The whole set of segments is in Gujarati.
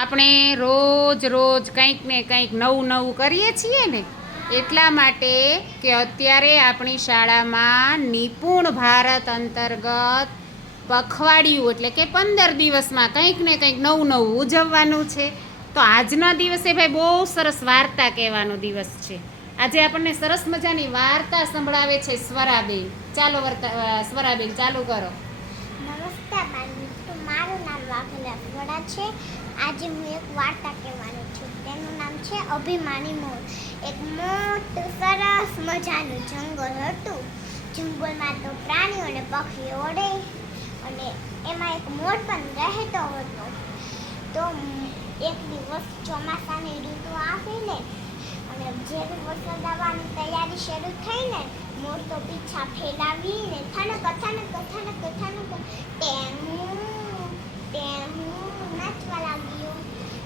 આપણે રોજ રોજ કંઈક ને કંઈક નવું નવું કરીએ છીએ ને, એટલા માટે કે અત્યારે આપણી શાળામાં નિપુણ ભારત અંતર્ગત પખવાડિયું એટલે કે પંદર દિવસમાં કંઈક ને કંઈક નવું નવું ઉજવવાનું છે. તો આજના દિવસે ભાઈ બહુ સરસ વાર્તા કહેવાનો દિવસ છે. આજે આપણને સરસ મજાની વાર્તા સંભળાવે છે સ્વરાબેન. ચાલો વર્તા સ્વરાબેન ચાલુ કરો. નમસ્કાર મારું નામ વાઘેલા છે. આજે હું એક વાર્તા કહેવાનું છું. તેનું નામ છે અભિમાની મોર. એક મોટું, સરસ મજાનું જંગલ હતું. જંગલમાં તો પ્રાણીઓ અને પક્ષીઓ ઓડે અને એમાં એક મોર પણ રહેતો હતો. તો એક દિવસ ચોમાસાની ઋતુ આવીને અને જે વરસાદ આવવાની તૈયારી શરૂ થઈને મોર તો પીછા ફેલાવીને થનક થનક થનક થનક ટેમું ટેમું નાચવા લાગ્યો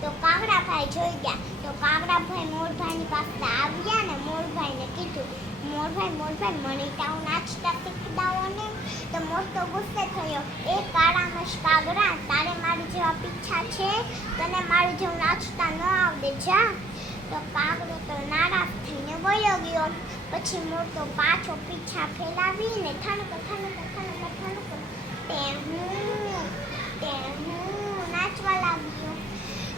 તો કાગડાભાઈ જોઈ ગયા. તો કાગડાભાઈ મોરભાઈની પાસે આવ્યા ને મોરભાઈને કીધું, મોરભાઈ મોરભાઈ, મને તાવ નાચતા શીખડાવો ને. તો મોટો ગુસ્સે થયો. એ કાળા મશ કાગરા તારે મારી જેવા પીછા છે? તને મારી જેવું નાચતા ન આવડે, જા. તો કાગડો તો નારાજ થઈને વયો ગયો. પછી મોટો પાછો પીછા ફેલાવીને ઠણક ઠણક ઠણક ઠણક. તે હું ટેહું ટેહું. નાચવા લાગ્યો.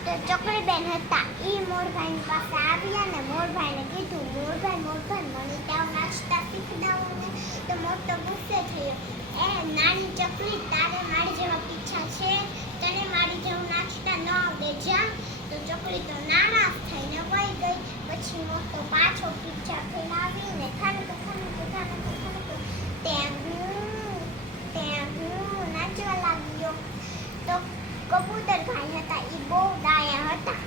તો ચકડીબેન હતા. એ મોરભાઈની પાસે આવ્યા ને મોરભાઈને કીધું, મોરભાઈ મોરભાઈ, મને ત્યાં નાચતા શીખડાવો ને. તો મોટો ગુસ્સે થયો. એ નાની ચકલી, તારે મારી જેવા પીછા છે? તને મારી જેવું નાચતા ન આવડે, જા. તો ચકલી તો નારાજ થઈને વહી ગઈ. પછી મોટો પાછો પીછા ફેલાવીને થનક થનક થનક થનક ટેહું ટેહું નાચવા લાગ્યો તો કબૂતરભાઈ હતા એ બહુ ડાયા હતા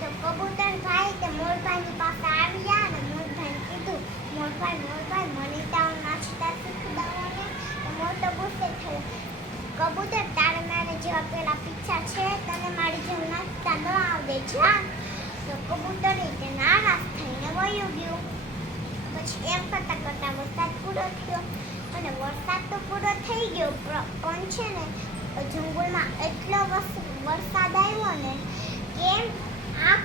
તો કબૂતરભાઈ તે મોરભાઈની પાસે આવ્યા અને મોરભાઈને કીધું મોરભાઈ મોરભાઈ મને તાવ નાચતા શીખડાવો ને તો મોર તો ગુસ્સે થયો કબૂતર, તારે મારે જેવા પેલા પીછા છે, તને મારી જેવું નાચતા ન આવડે જા. તો કબૂતરે તે નારાજ થઈને વયું ગયું. પછી એમ કરતા કરતા વરસાદ પૂરો થયો અને વરસાદ તો પૂરો થઈ ગયો પણ છે ને, જંગલમાં એટલો વરસાદ આવ્યો ને કે આ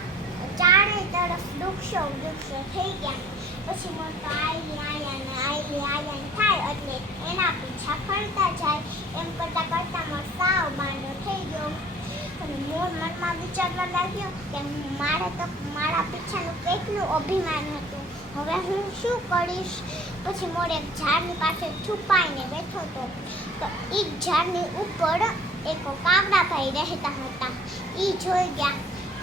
ચારે તરફ વૃક્ષો વૃક્ષો થઈ ગયા. પછી મોટો આયલી આવ્યા ને આવી આવ્યા થાય એટલે એના પીછા ફરતા જાય. એમ કરતા કરતા મોર સાવ માંડો થઈ ગયો અને મોર મનમાં વિચારવા લાગ્યો કે મારે તો મારા પીછાનું કેટલું અભિમાન હતું હવે હું શું કરીશ પછી મોર એક ઝાડની પાસે છુપાઈને બેઠો હતો તો એ ઝાડની ઉપર એક કાગડાભાઈ રહેતા હતા એ જોઈ ગયા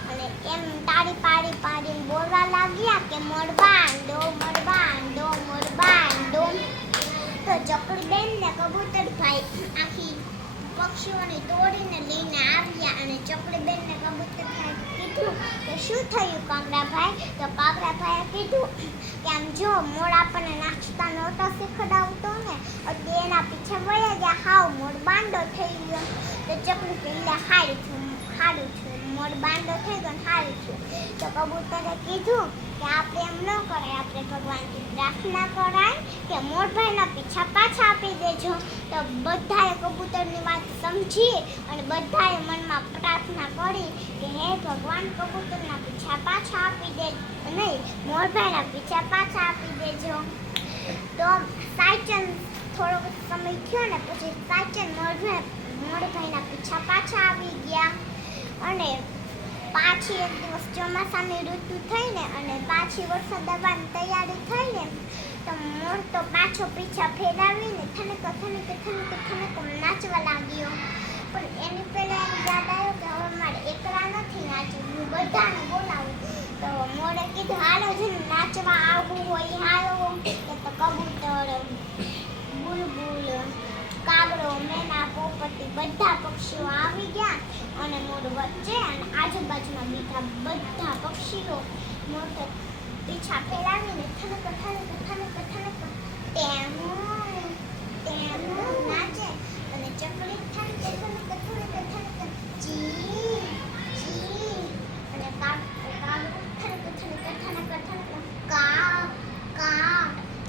અને એમ તારી પાડી પાડીને બોલવા લાગ્યા કે મોરબાંડો મોરબાંડો મોરબાંડો તો ચકડીબેન ને કબૂતરભાઈ આખી પક્ષીઓને તોડીને લઈને આવ્યા અને ચકડીબેન ને કબૂતરભાઈ કીધું કે શું થયું કાગડાભાઈ તો કાગડાભાઈએ કીધું કે આમ જો મોડ આપણને નાખતા નહોતો શીખડાવતો ને એટલે એના પીછે વળ્યા ગયા, હાવ મોર બાંડો થઈ ગયો. તો ચકડી પહેલાં હારી છું હારું છું મોર બાંડો થઈ ગયો હારું છું તો કબૂતરે કીધું કે આપણે એમ ન કરાય આપણે ભગવાનથી પ્રાર્થના કરાય કે મોરભાઈના પીછા પાછા આપી દેજો. તો બધાએ કબૂતરની વાત સમજી અને બધાએ મનમાં પ્રાર્થના કરી કે હે ભગવાન, કબૂતરના પીછા પાછા આપી દે નહીં મોટભાઈના પીછા પાછા આપી દેજો. તો સાયચન થોડો સમય થયો ને પછી સાયચન મોરભાઈ, મોરભાઈના પીછા પાછા આવી ગયા અને પાછી એક દિવસ ચોમાસાની ઋતુ થઈને અને પાછી વરસાદ આવવાની તૈયારી થઈને તો મોર તો પાછો પીછા ફેરવીને થનક થનક થનક થનક નાચવા લાગ્યો પણ એની પહેલા એને યાદ આવ્યો કે હવે મારે એકલા નથી નાચવું હું બધાને બોલાવું તો મોરે કીધું હાલો જેને નાચવા આવવું હોય હાલો તો કબૂતર બુલબુલ કાગડો મેના પોપટી બધા પક્ષીઓ આવી ગયા અને મોર વચ્ચે અને આજુબાજુમાં બીજા બધા પક્ષીઓ મોટો પીછા ફેલાવીને થનક થનક થનક થનક ટેમું નાચે અને ચકલી થનક થનક થનક થનક ચી ચી અને કાગ કાગડો થનક થનક થનક થનક કા કા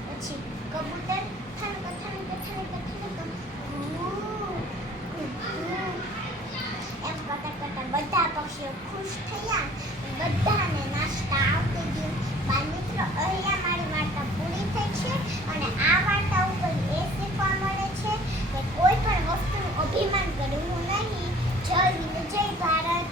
પછી કબૂતર થનક થનક થનક થનક પક્ષીઓ ખુશ નાસ્તા આવતી ગયું બાળ મિત્રો અહીંયા મારી વાર્તા પૂરી થઈ છે અને આ વાર્તા ઉપર એ શીખવા મળે છે કે કોઈ પણ વસ્તુનું અભિમાન કરવું નહીં. જય જય ભારત.